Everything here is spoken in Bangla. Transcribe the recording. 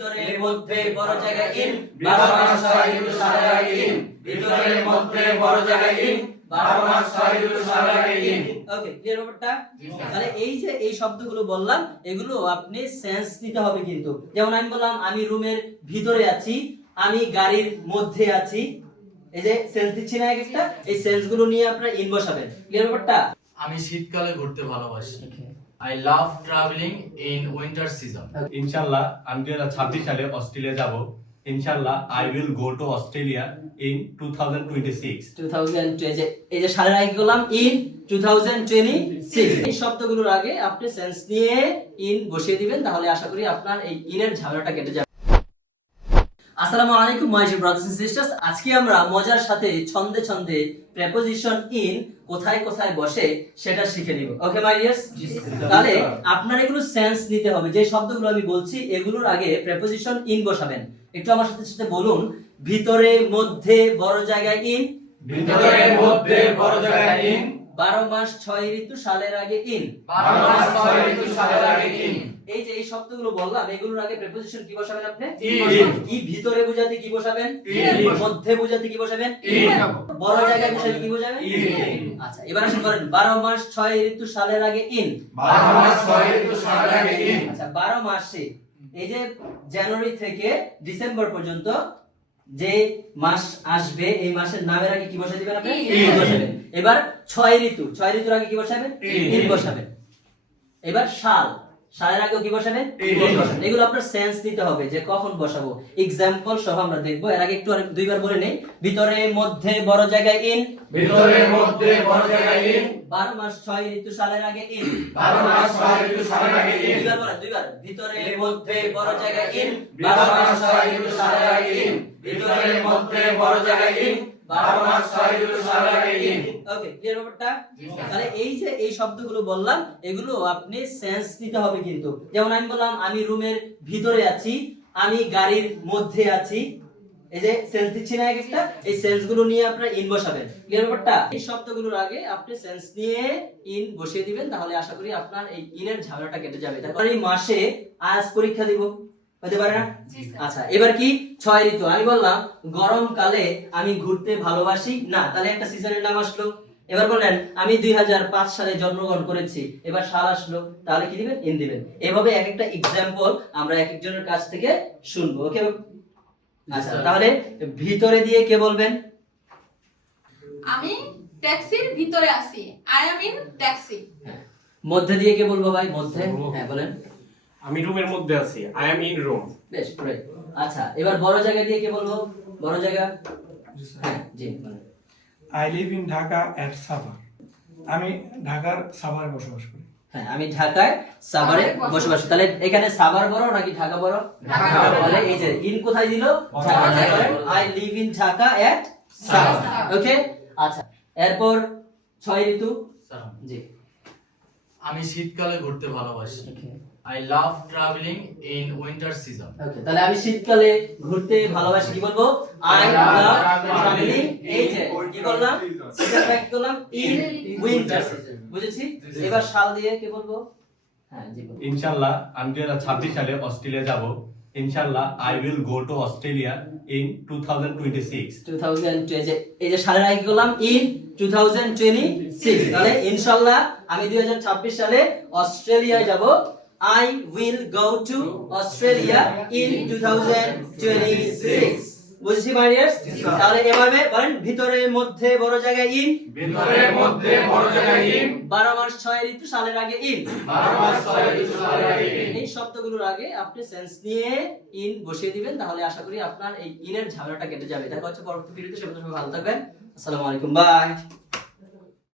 ভিতরের মধ্যে বড় জায়গায় ইন 12 মাস 6 ঋতু সালের আগে ইন ভিতরের মধ্যে বড় জায়গায় ইন 12 মাস 6 ঋতু সালের আগে ইন। ওকে, ক্লিয়ার ব্যাপারটা? তাহলে এই যে এই শব্দগুলো বললাম এগুলো আপনি সেন্স নিতে হবে কিন্তু। যেমন আমি বললাম আমি রুমের ভিতরে আছি, আমি গাড়ির মধ্যে আছি, এই যে সেন্স দিচ্ছি না একটা, এই সেন্স গুলো নিয়ে আপনারা ইন বসাবেন। ক্লিয়ার ব্যাপারটা? আমি শীতকালে ঘুরতে ভালোবাসি। I love traveling in winter season. ইনশাআল্লাহ আমি 2026 সালে অস্ট্রেলিয়া যাব। ইনশাআল্লাহ I will go to Australia in 2026. 2020 এই যে সালের আগে করলাম ইন 2026। এই শব্দগুলোর আগে আপনি সেন্স নিয়ে ইন বসিয়ে দিবেন, তাহলে আশা করি আপনার এই ইনের ঝামেলাটা কেটে যাবে। আসসালামু আলাইকুম my dear brothers and sisters, আজকে আমরা মজার সাথে ছন্দে ছন্দে প্রেপোজিশন ইন কোথায় কোথায় বসে সেটা শিখে নিব। ওকে মাই ডিয়ার্স? তাহলে আপনার এগুলো সেন্স নিতে হবে। যে শব্দগুলো আমি বলছি এগুলোর আগে প্রেপোজিশন ইন বসাবেন। একটু আমার সাথে সাথে বলুন, ভিতরে মধ্যে বড় জায়গায় ইন, ভিতরের মধ্যে বড় জায়গায় ইন 12 মাস 6 ঋতু সালের আগে ইন, 12 মাস 6 ঋতু সালের আগে ইন। এই যে এই শব্দগুলো বললাম এগুলোর আগে প্রেপোজিশন কি বসাবেন আপনি? ইন। কি ভিতরে বোঝাতে কি বসাবেন? ইন। মধ্যে বোঝাতে কি বসাবেন? ইন। বড় জায়গায় বসাতে কি বসাবেন? ইন। আচ্ছা, এবার আসুন করেন 12 মাস 6 ঋতু সালের আগে ইন, 12 মাস 6 ঋতু সালের আগে ইন। আচ্ছা 12 মাসে এই যে জানুয়ারি থেকে ডিসেম্বর পর্যন্ত যে মাস আসবে এই মাসের নামের আগে কি বসাই দিবেন আপনি? ইন বসাবেন। এবার 6 ঋতুর আগে কি বসাবেন? ইন বসাবেন। এবার সালের আগে কি বসাবেন? ইন বসাবেন। এগুলো আপনার সেন্স নিতে হবে যে কখন বসাবো। एग्जांपल সহ আমরা দেখব। এর আগে একটু দুইবার বলে নেই। ভিতরে মধ্যে বড় জায়গায় ইন, ভিতরের মধ্যে বড় জায়গায় ইন 12 মাস 6 ঋতু সালের আগে ইন, 12 মাস 6 ঋতু সালের আগে ইন। দুইবার ভিতরে মধ্যে বড় জায়গায় ইন 12 মাস 6 ঋতু সালের আগে ইন ভিতরের মধ্যে বড় জায়গায় ইন 12 মাস 6 ঋতু সালের আগে ইন। ওকে, ক্লিয়ার ব্যাপারটা? তাহলে এই যে এই শব্দগুলো বললাম এগুলো আপনি সেন্স নিতে হবে কিন্তু। যেমন আমি বললাম আমি রুমের ভিতরে আছি, আমি গাড়ির মধ্যে আছি, এই যে সেন্স দিচ্ছি না একটা, এই সেন্স গুলো নিয়ে আপনারা ইন বসাবেন। ক্লিয়ার ব্যাপারটা? এই শব্দগুলোর আগে আপনি সেন্স নিয়ে ইন বসিয়ে দিবেন, তাহলে আশা করি আপনার এই ইনের ঝামেলাটা কেটে যাবে। তারপর এই মাসে আজ পরীক্ষা দিব, হতে পারে না? আচ্ছা, এবার কি 6 ঋতু। আমি বললাম গরমকালে আমি ঘুরতে ভালোবাসি না, তাহলে একটা সিজনের নাম আসলো। এবার বলেন আমি 2005 সালে জন্মগ্রহণ করেছি, এবার সাল আসলো, তাহলে কি দিবেন? ইন দিবেন। এভাবে এক একটা एग्जांपल আমরা এক একজনের কাছ থেকে শুনবো। ওকে? আচ্ছা, তাহলে ভিতরে দিয়ে কে বলবেন? আমি ট্যাক্সির ভিতরে আছি। I am in taxi. মধ্যে দিয়ে কে বলবো ভাই? মধ্যে, হ্যাঁ বলেন। আমি রুমের মধ্যে আছি। I am in room. বেশ, রাইট। আচ্ছা, এবার বড় জায়গা দিয়ে কে বলবো? বড় জায়গা, হ্যাঁ জি বলেন। I live in Dhaka at Sabah. আমি ঢাকার সাভারে বসবাস করি। হ্যাঁ, আমি ঢাকায় সাভারে বসবাস। তাহলে এখানে সাভার বড় নাকি ঢাকা বড়? ঢাকা বড়। তাহলে এই যে ইন কোথায় দিল? Dhaka. I live in Dhaka at Savar. Okay? আচ্ছা, এরপর 6 ঋতু, জি। আমি শীতকালে ঘুরতে ভালোবাসি। I love traveling in winter season. ওকে, তাহলে আমি শীতকালে ঘুরতে ভালোবাসি। কি বলবো? I love travelling. এই যে কি বললাম? সেটা ফ্যাক্ট করলাম ইন উইন্টার সিজন। বুঝেছি? এবার সাল দিয়ে কে বলবো? হ্যাঁ জি বলুন। ইনশাআল্লাহ আমি 2026 সালে অস্ট্রেলিয়া যাব। ইনশাআল্লাহ I will go to Australia in 2026. 2020 এই যে সালের আগে করলাম ইন 2026। তাহলে ইনশাআল্লাহ আমি 2026 সালে অস্ট্রেলিয়ায় যাব। I will go to Australia in 2026. বুঝছি মাই ডিয়ার্স? তাহলে এভাবে বলেন ভিতরের মধ্যে বড় জায়গায় ইন, ভিতরের মধ্যে বড় জায়গায় ইন 12 মাস 6 ঋতু সালের আগে ইন। 12 মাস 6 ঋতু সালের আগে ইন। এই শব্দগুলোর আগে আপনি সেন্স নিয়ে ইন বসিয়ে দিবেন, তাহলে আশা করি আপনার এই ইনের ঝামেলাটা কেটে যাবে। দেখা হচ্ছে পরবর্তী ভিডিওতে। সবাই ভালো থাকবেন। আসসালামু আলাইকুম, বাই।